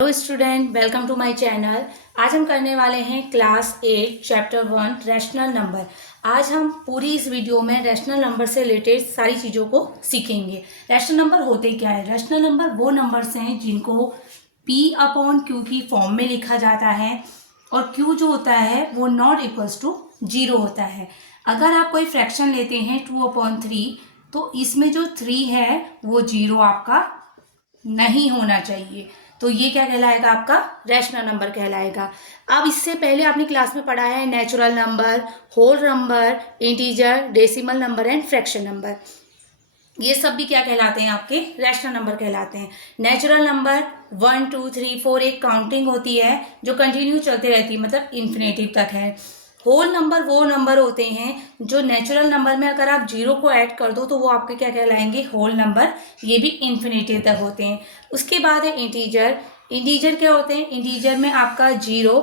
Hello student, welcome to my channel. आज हम करने वाले हैं क्लास 8 चैप्टर 1 रैशनल नंबर। आज हम पूरी इस वीडियो में रैशनल नंबर से रिलेटेड सारी चीज़ों को सीखेंगे। रैशनल नंबर होते क्या है? रैशनल नंबर वो नंबर्स हैं जिनको P अपॉन Q की फॉर्म में लिखा जाता है और Q जो होता है वो नॉट इक्वल्स टू 0 होता है। अगर आप कोई फ्रैक्शन लेते हैं 2/3 तो इसमें जो 3 है वो 0 आपका नहीं होना चाहिए, तो ये क्या कहलाएगा? आपका रैशनल नंबर कहलाएगा। अब इससे पहले आपने क्लास में पढ़ा है natural number, whole number, integer, decimal number and fraction number. ये सब भी क्या कहलाते हैं? आपके रैशनल नंबर कहलाते हैं। नेचुरल नंबर 1 2 3 4 एक काउंटिंग होती है जो कंटिन्यू चलती रहती है, मतलब इन्फिनेटिव तक है। होल नंबर वो नंबर होते हैं जो नेचुरल नंबर में अगर आप 0 को ऐड कर दो तो वो आपके क्या कहलाएंगे? Whole number. ये भी इन्फिनेटिव तक होते हैं। उसके बाद है इंटीजर। इंटीजर क्या होते हैं? इंटीजर में आपका 0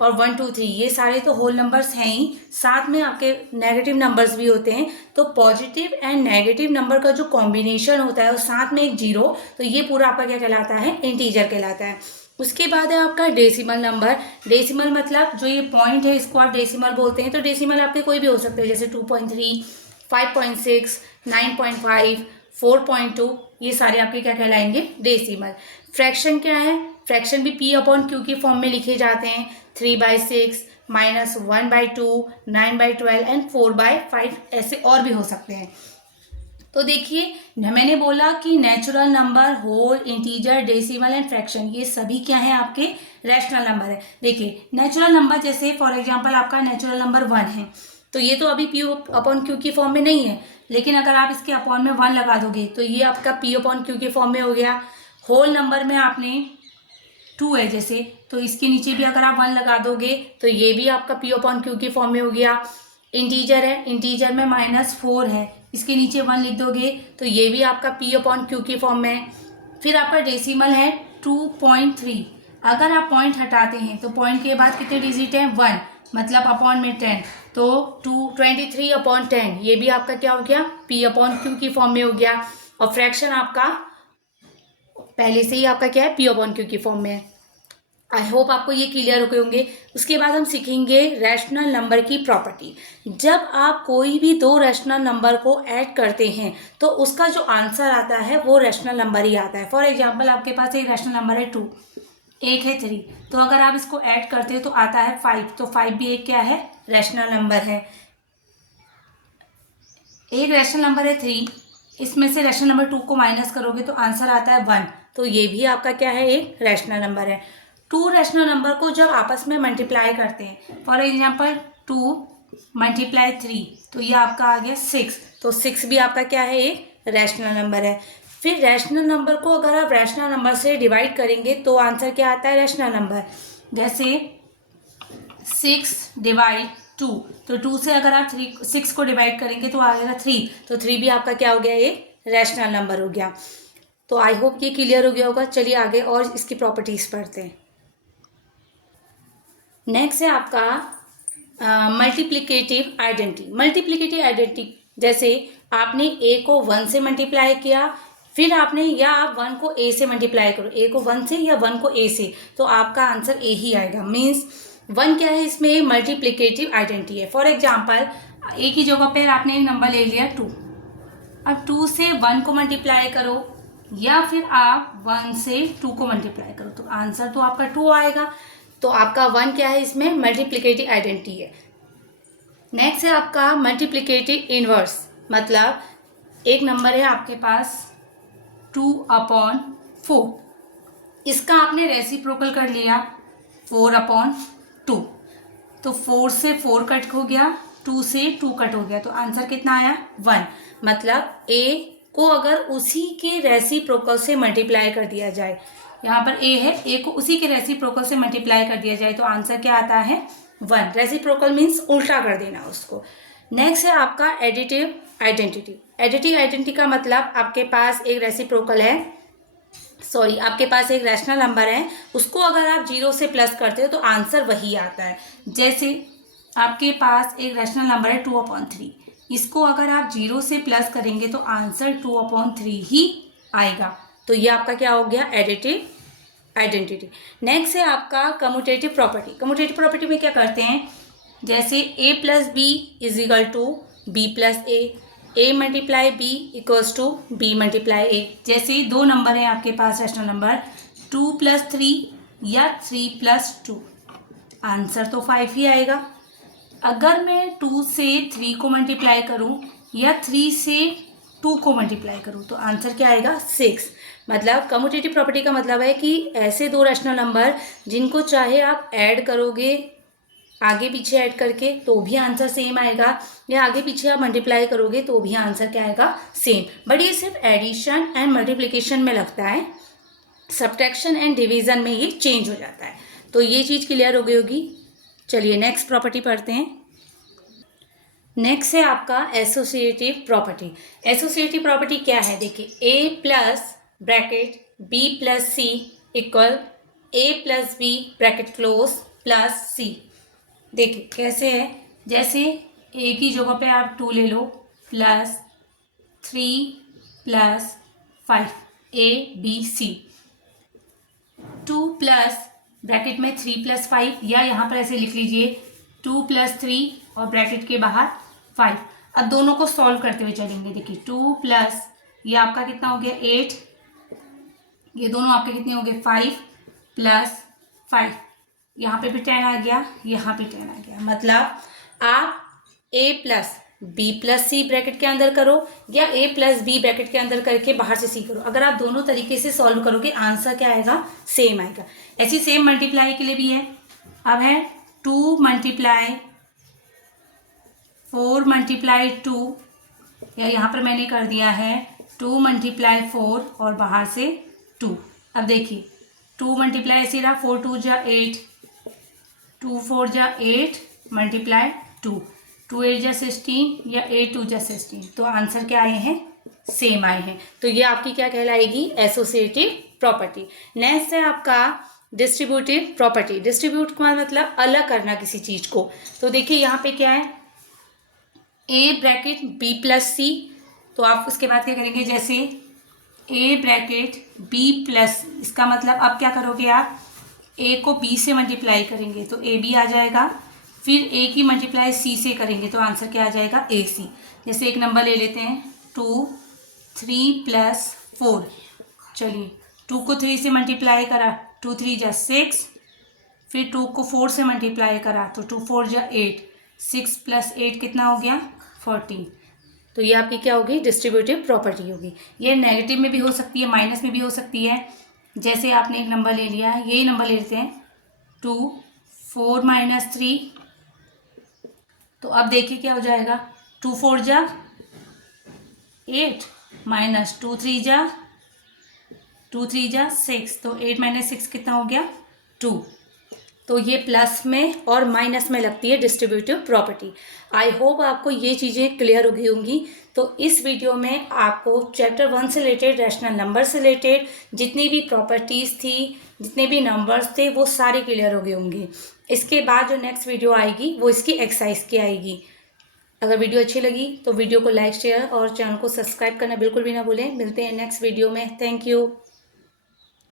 और 1 2 3 ये सारे तो होल नंबर्स हैं ही, साथ में आपके नेगेटिव नंबर्स भी होते हैं। तो पॉजिटिव एंड नेगेटिव नंबर का जो कॉम्बिनेशन होता है और साथ में एक 0, तो ये पूरा आपका क्या कहलाता है? इंटीजर कहलाता है। उसके बाद है आपका डेसिमल नंबर। डेसिमल मतलब जो ये पॉइंट है इसको आप डेसिमल बोलते हैं। तो डेसिमल आपके कोई भी हो सकते हैं, जैसे 2.3, 5.6, 9.5, 4.2, ये सारे आपके क्या कहलाएंगे? डेसिमल। फ्रैक्शन क्या है? फ्रैक्शन भी P अपॉन Q की फॉर्म में लिखे जाते हैं। 3/6, -1/2, 9/12 एंड 4/5, ऐसे और भी हो सकते हैं। तो देखिए, मैंने बोला कि natural number, whole, integer, decimal and fraction, ये सभी क्या है? आपके रैशनल नंबर है। देखिए, नेचुरल नंबर जैसे फॉर एग्जांपल आपका नेचुरल नंबर 1 है, तो ये तो अभी P अपॉन Q की फॉर्म में नहीं है, लेकिन अगर आप इसके अपॉन में 1 लगा दोगे तो ये आपका P अपॉन Q की फॉर्म में हो गया। होल नंबर में आपने 2 है जैसे, तो इसके नीचे भी अगर आप 1 लगा दोगे तो ये भी आपका P अपॉन Q की फॉर्म में हो गया। इंटीजर है, इंटीजर में -4 है, इसके नीचे 1 लिख दोगे तो ये भी आपका P अपॉन Q की फॉर्म में है। फिर आपका डेसिमल है 2.3। अगर आप पॉइंट हटाते हैं तो पॉइंट के बाद कितने डिजिट हैं? 1, मतलब अपॉन में 10, तो 23/10, ये भी आपका क्या हो गया? P अपॉन Q की फॉर्म में हो गया। और फ्रैक्शन आपका पहले से ही आपका क्या है? P अपॉन Q की फॉर्म में है। आई होप आपको ये क्लियर हो गए होंगे। उसके बाद हम सीखेंगे रैशनल नंबर की प्रॉपर्टी। जब आप कोई भी दो रैशनल नंबर को ऐड करते हैं तो उसका जो आंसर आता है वो रैशनल नंबर ही आता है। फॉर एग्जांपल आपके पास एक रैशनल नंबर है 2, एक है 3, तो अगर आप इसको ऐड करते हो तो आता है 5, तो 5 भी एक क्या है? रैशनल नंबर है। एक रैशनल नंबर है 3, इसमें से रैशनल नंबर 2 को माइनस करोगे तो आंसर आता है 1, तो ये भी आपका क्या है? एक रैशनल नंबर है। 2 रैशनल नंबर को जब आपस में मल्टीप्लाई करते हैं, फॉर एग्जांपल 2 × 3, तो ये आपका आ गया 6, तो 6 भी आपका क्या है? एक रैशनल नंबर है। फिर रैशनल नंबर को अगर आप रैशनल नंबर से डिवाइड करेंगे तो आंसर क्या आता है? Rational number. जैसे 6/2, तो 2 से अगर आप 6 को डिवाइड करेंगे तो आ जाएगा 3, तो 3 भी आपका क्या हो गया? ये रैशनल नंबर हो गया। तो आई होप ये क्लियर हो गया होगा। चलिए आगे और इसकी प्रॉपर्टीज पढ़ते हैं। नेक्स्ट है आपका मल्टीप्लिकेटिव आइडेंटिटी। मल्टीप्लिकेटिव आइडेंटिटी जैसे आपने a को 1 से मल्टीप्लाई किया, फिर आपने या आप 1 को a से मल्टीप्लाई करो, a को 1 से या 1 को a से, तो आपका आंसर a ही आएगा। मीन्स 1 क्या है? इसमें एक मल्टीप्लिकेटिव आइडेंटिटी है। फॉर एग्जाम्पल a की जगह पर आपने एक नंबर ले लिया 2, अब 2 से 1 को मल्टीप्लाई करो या फिर आप 1 से 2 को मल्टीप्लाई करो, तो आंसर तो आपका 2 आएगा। तो आपका 1 क्या है? इसमें मल्टीप्लिकेटिव आइडेंटिटी है। नेक्स्ट है आपका मल्टीप्लिकेटिव इनवर्स। मतलब एक नंबर है आपके पास 2/4, इसका आपने रेसिप्रोकल कर लिया 4/2, तो 4 से 4 कट हो गया, 2 से 2 कट हो गया, तो आंसर कितना आया? 1। मतलब a को अगर उसी के रेसिप्रोकल से मल्टीप्लाई कर दिया जाए, यहाँ पर a है, a को उसी के रेसिप्रोकल से मल्टीप्लाई कर दिया जाए तो आंसर क्या आता है? 1। रेसिप्रोकल मीन्स उल्टा कर देना उसको। नेक्स्ट है आपका एडिटिव आइडेंटिटी। एडिटिव आइडेंटिटी का मतलब आपके पास एक रेसिप्रोकल है, सॉरी आपके पास एक रैशनल नंबर है, उसको अगर आप 0 से प्लस करते हो तो आंसर वही आता है। जैसे आपके पास एक रैशनल नंबर है 2/3, इसको अगर आप 0 से प्लस करेंगे तो आंसर 2/3 ही आएगा। तो ये आपका क्या हो गया? Additive identity. नेक्स्ट है आपका कम्यूटेटिव प्रॉपर्टी। कम्यूटेटिव प्रॉपर्टी में क्या करते हैं, जैसे a plus B is equal to B plus A multiply B equals to B multiply A. जैसे दो नंबर है आपके पास रैशनल नंबर 2 + 3 या 3 + 2, आंसर तो 5 ही आएगा। अगर मैं 2 से 3 को मल्टीप्लाई करूं या 3 से 2 को मल्टीप्लाई करूं तो आंसर क्या आएगा, 6। मतलब कम्यूटेटिव प्रॉपर्टी का मतलब है कि ऐसे दो रैशनल नंबर जिनको चाहे आप ऐड करोगे आगे पीछे ऐड करके तो भी आंसर सेम आएगा, या आगे पीछे आप मल्टीप्लाई करोगे तो भी आंसर क्या आएगा, सेम। बट ये सिर्फ एडिशन एंड मल्टीप्लिकेशन में लगता है, सब्ट्रैक्शन एंड डिवीजन में ये चेंज हो जाता है। तो ये चीज़ क्लियर हो गई होगी। चलिए नेक्स्ट प्रॉपर्टी पढ़ते हैं। नेक्स्ट है आपका एसोसिएटिव प्रॉपर्टी। एसोसिएटिव प्रॉपर्टी क्या है, देखिए a plus bracket b plus c equal a plus b bracket close plus c। देखिए कैसे है, जैसे a की जगह पे आप 2 ले लो plus 3 + 5 a b c, 2 plus bracket में 3 + 5, या यहाँ पर ऐसे लिख लीजिए 2 + 3 और ब्रैकेट के बाहर 5। अब दोनों को सॉल्व करते हुए चलेंगे। देखिए 2 प्लस ये आपका कितना हो गया 8, ये दोनों आपके कितने हो गए 5 + 5, यहाँ पे भी 10 आ गया, यहाँ पे 10 आ गया। मतलब आप a plus b plus c bracket के अंदर करो या a प्लस b ब्रैकेट के अंदर करके बाहर से c करो, अगर आप दोनों तरीके से सॉल्व करोगे आंसर क्या आएगा, सेम आएगा। ऐसी सेम मल्टीप्लाई के लिए भी है। अब है 2 × 4 × 2, या यहाँ पर मैंने कर दिया है 2 × 4 और बाहर से 2। अब देखिए 2 मल्टीप्लाई ऐसे रहा, 4 × 2 = 8, 2 × 4 = 8 मल्टीप्लाई 2, 2 × 8 = 16 या 8 × 2 = 16। तो आंसर क्या आए हैं, सेम आए हैं। तो ये आपकी क्या कहलाएगी, एसोसिएटिव प्रॉपर्टी। नेक्स्ट है आपका डिस्ट्रीब्यूटिव प्रॉपर्टी। डिस्ट्रीब्यूट का मतलब अलग करना किसी चीज को। तो देखिए यहाँ पे क्या है, a bracket b plus c, तो आप उसके बाद क्या करेंगे, जैसे a ब्रैकेट b प्लस, इसका मतलब अब क्या करोगे आप a को b से मल्टीप्लाई करेंगे तो a b आ जाएगा, फिर a की मल्टीप्लाई c से करेंगे तो आंसर क्या आ जाएगा, a c। जैसे एक नंबर ले लेते हैं 2 3 + 4, चलिए 2 को 3 से मल्टीप्लाई करा 2 × 3 = 6, फिर 2 को 4 से मल्टीप्लाई करा तो 2 × 4 = 8, 6 + 8 कितना हो गया 14। तो ये आपकी क्या होगी, डिस्ट्रीब्यूटिव प्रॉपर्टी होगी। ये नेगेटिव में भी हो सकती है, माइनस में भी हो सकती है। जैसे आपने एक नंबर ले लिया है, यही नंबर ले लेते हैं 2 4 - 3, तो अब देखिए क्या हो जाएगा, 2 × 4 = 8 - 2 × 3 = 6, तो 8 - 6 कितना हो गया 2। तो ये प्लस में और माइनस में लगती है डिस्ट्रीब्यूटिव प्रॉपर्टी। आई होप आपको ये चीज़ें क्लियर हो गई होंगी। तो इस वीडियो में आपको चैप्टर 1 से रिलेटेड, रैशनल नंबर से रिलेटेड जितनी भी प्रॉपर्टीज़ थी, जितने भी नंबर्स थे, वो सारे क्लियर हो गए होंगे। इसके बाद जो नेक्स्ट वीडियो आएगी वो इसकी एक्सरसाइज की आएगी। अगर वीडियो अच्छी लगी तो वीडियो को लाइक, शेयर और चैनल को सब्सक्राइब करना बिल्कुल भी ना भूलें। मिलते हैं नेक्स्ट वीडियो में। Thank you.